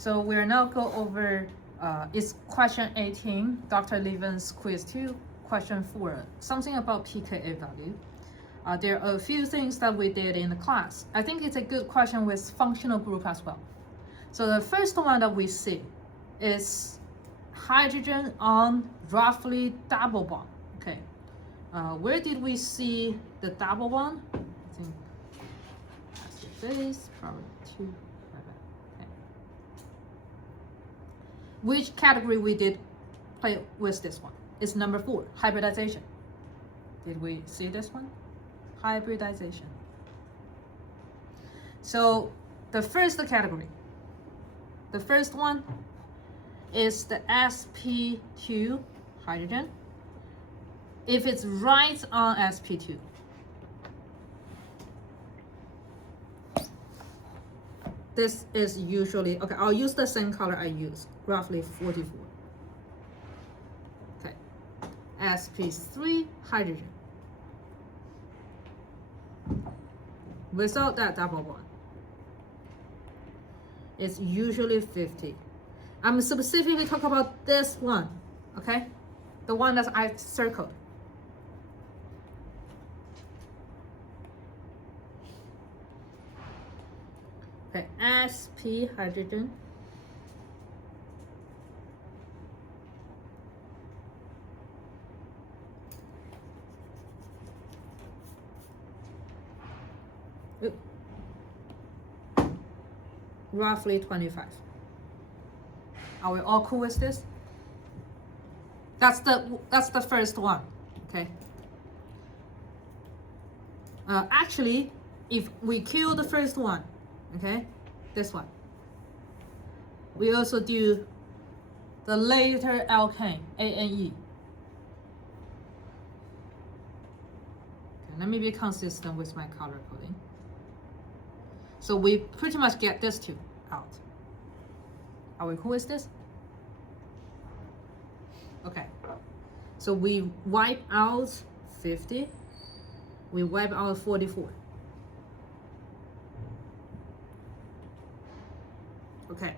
So we'll now go over, it's question 18, Dr. Levin's quiz 2, question 4, something about pKa value. There are a few things that we did in the class. I think it's a good question with functional group as well. So the first one that we see is hydrogen on roughly double bond. Okay, where did we see the double bond? I think that's the base, probably 2. Okay. Which category we did play with this one? It's number 4, hybridization. Did we see this one? Hybridization. So the first category, the first one is the sp2 hydrogen. If it's right on sp2, this is usually, okay, I'll use the same color I use, roughly 44. Okay, sp3 hydrogen. Without that double bond, it's usually 50. I'm specifically talking about this one, okay? The one that I circled. Okay, sp hydrogen. Roughly 25. Are we all cool with this? That's the first one, okay? Actually, if we kill the first one, okay, this one, we also do the later alkane, ANE. Okay, let me be consistent with my color coding. So we pretty much get this two out. Are we cool with this? Okay. So we wipe out 50. We wipe out 44. Okay.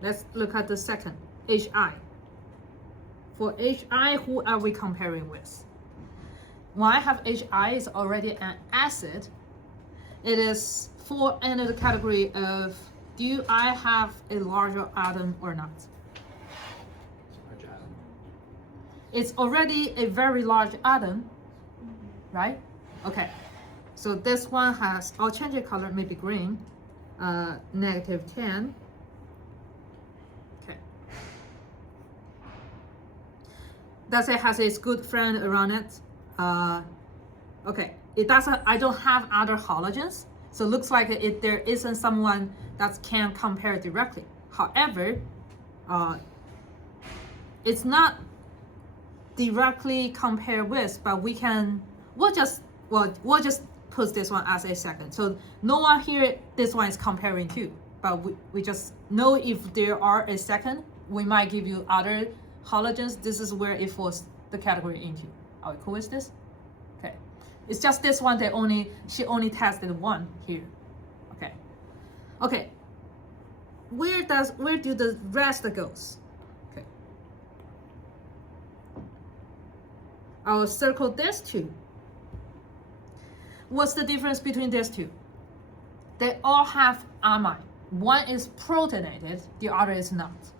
Let's look at the second, HI. For HI, who are we comparing with? When I have HI, it's already an acid. It is for another category of, do I have a larger atom or not? Large atom. It's already a very large atom, right? Okay, so this one has, I'll change the color, maybe green, -10. Okay. Does it has its good friend around it? Okay. It doesn't, I don't have other halogens, so it looks like there isn't someone that can compare directly. However, it's not directly compared with, but we'll just put this one as a second. So no one here, this one is comparing to, but we just know if there are a second, we might give you other halogens. This is where it falls the category into. Are we cool with this? Okay. It's just this one that she only tested one here. Okay. Okay. Where do the rest goes? Okay. I'll circle this two. What's the difference between these two? They all have amine. One is protonated, the other is not.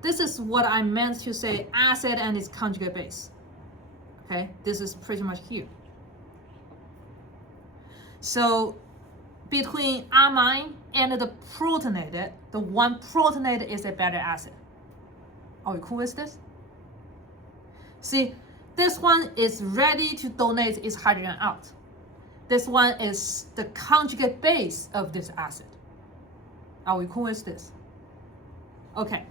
This is what I meant to say acid and its conjugate base. Okay, this is pretty much here. So between amine and the protonated, the one protonated is a better acid. Are we cool with this? See, this one is ready to donate its hydrogen out. This one is the conjugate base of this acid. Are we cool with this? Okay.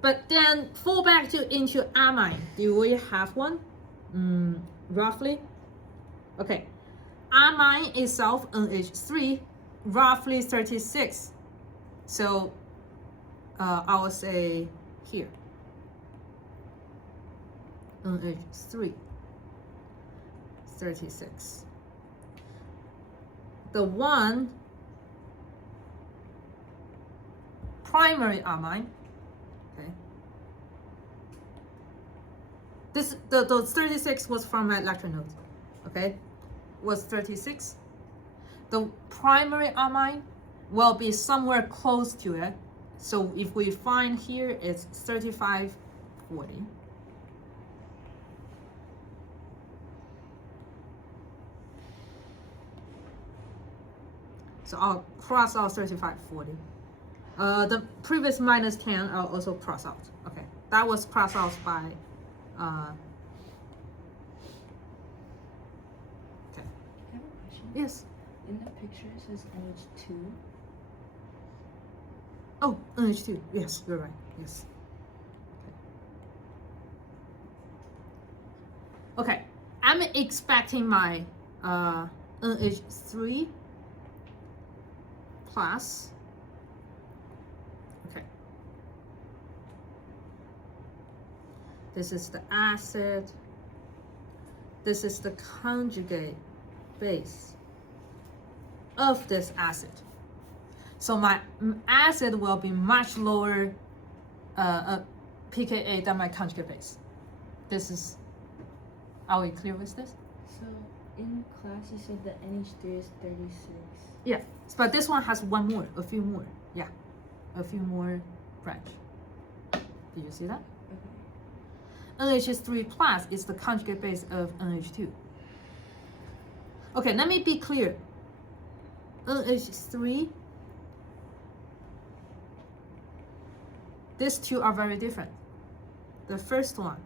But then fall back into amine. Do we have one? Roughly. Okay. Amine itself, NH3, roughly 36. So I will say here. NH3, 36. The one primary amine. Okay. This the 36 was from my lecture notes. Okay, was 36. The primary amine will be somewhere close to it. So if we find here, it's 3540. So I'll cross out 3540. The previous minus 10, I'll also cross out. Okay, that was crossed out by, okay. I have a question. Yes. In the picture it says NH2. Oh, NH2. Yes, you're right. Yes. Okay, I'm expecting my NH3 plus. Okay. This is the acid. This is the conjugate base of this acid. So my acid will be much lower pKa than my conjugate base. This is, are we clear with this? So in class you said that NH3 is 36. Yeah, but this one has one more, a few more. Yeah, a few more branch. Did you see that? Okay. NH3 plus is the conjugate base of NH2. Okay, let me be clear. NH3, these two are very different. The first one,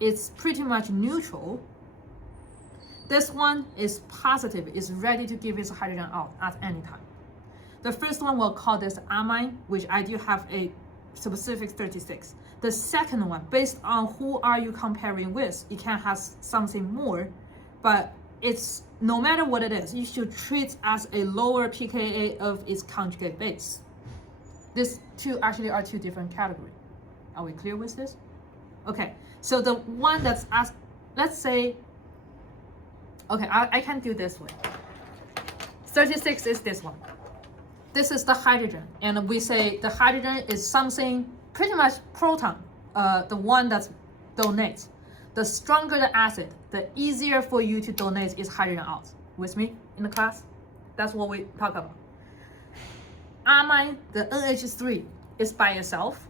it's pretty much neutral. This one is positive, is ready to give its hydrogen out at any time. The first one we'll call this amine, which I do have a specific 36. The second one, based on who are you comparing with, it can have something more, but it's no matter what it is, you should treat as a lower pKa of its conjugate base. These two actually are two different categories. Are we clear with this? Okay, so the one that's asked, let's say, okay, I can do this way. 36 is this one. This is the hydrogen, and we say the hydrogen is something pretty much proton, the one that donates. The stronger the acid, the easier for you to donate is hydrogen out. With me in the class? That's what we talk about. Amine, the NH3 is by itself.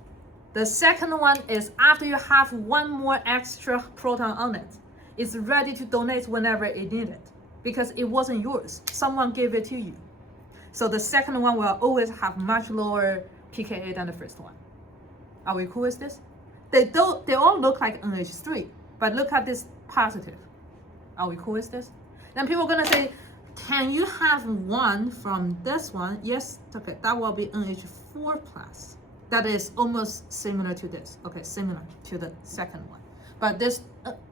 The second one is after you have one more extra proton on it, it's ready to donate whenever it needed because it wasn't yours. Someone gave it to you. So the second one will always have much lower pKa than the first one. Are we cool with this? They all look like NH3, but look at this positive. Are we cool with this? Then people are gonna say, can you have one from this one? Yes, okay, that will be NH4 plus. That is almost similar to this. Okay, similar to the second one. But this,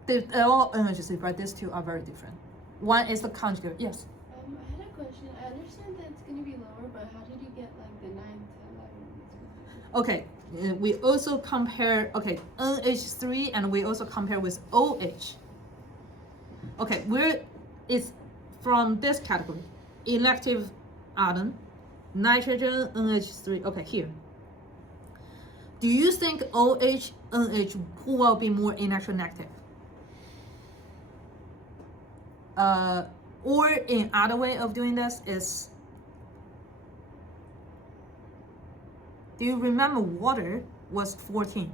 they're all NH3, but these two are very different. One is the conjugate, yes? I had a question. I understand that it's going to be lower, but how did you get like the 9 to 11? Okay, we also compare, okay, NH3 and we also compare with OH. Okay, it's from this category, elective ion, nitrogen, NH3, okay, here. Do you think OH, NH, who will be more electronegative? Or in other way of doing this is, do you remember water was 14?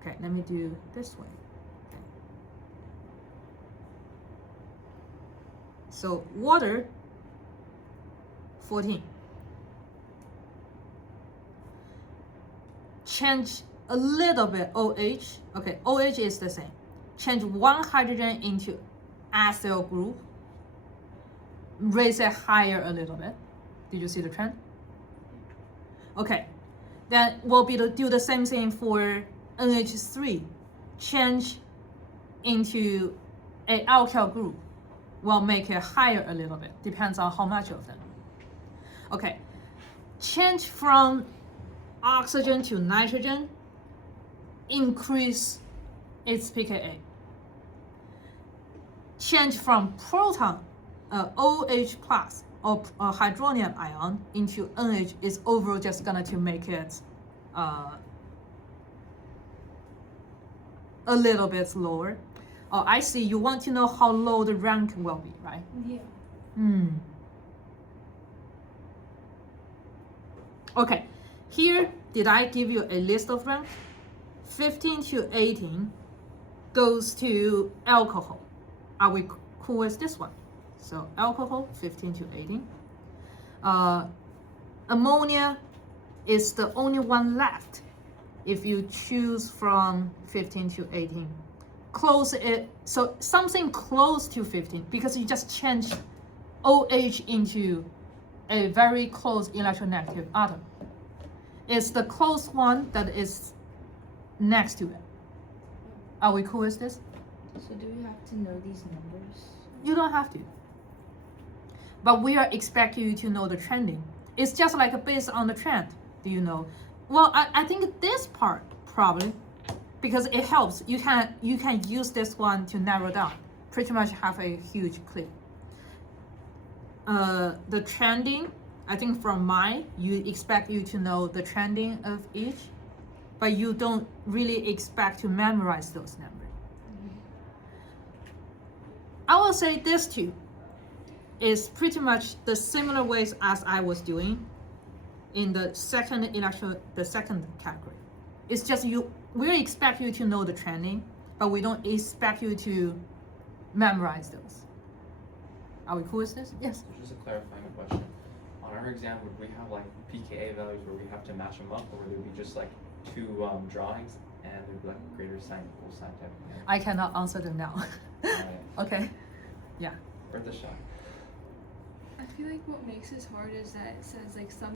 Okay, let me do this way. Okay. So water, 14. Change a little bit OH. Okay, OH is the same. Change one hydrogen into acyl group. Raise it higher a little bit. Did you see the trend? Okay, then we'll do the same thing for NH3. Change into an alkyl group. We'll make it higher a little bit. Depends on how much of them. Okay, change from oxygen to nitrogen. Increase its pKa. Change from proton, OH plus, of a hydronium ion into NH is overall just gonna to make it a little bit lower. Oh, I see. You want to know how low the rank will be, right? Yeah. Okay, here, did I give you a list of rank? 15 to 18 goes to alcohol. Are we cool with this one? So alcohol, 15 to 18. Ammonia is the only one left if you choose from 15 to 18. Close it, so something close to 15, because you just change OH into a very close electronegative atom. It's the close one that is next to it. Are we cool with this? So do we have to know these numbers? You don't have to. But we are expecting you to know the trending. It's just like based on the trend. Do you know? Well, I think this part probably, because it helps. You can use this one to narrow down. Pretty much have a huge clip. The trending, I think from mine, you expect you to know the trending of each, but you don't really expect to memorize those numbers. I will say this too is pretty much the similar ways as I was doing in the second category. It's just we expect you to know the trending, but we don't expect you to memorize those. Are we cool with this? Yes. Just a clarifying question. On our exam, would we have like pKa values where we have to match them up, or would there be just like two drawings and there'd be like greater sign, equal sign type of thing? I cannot answer them now. Alright. Okay. Yeah. Worth a shot. I feel like what makes this hard is that it says like some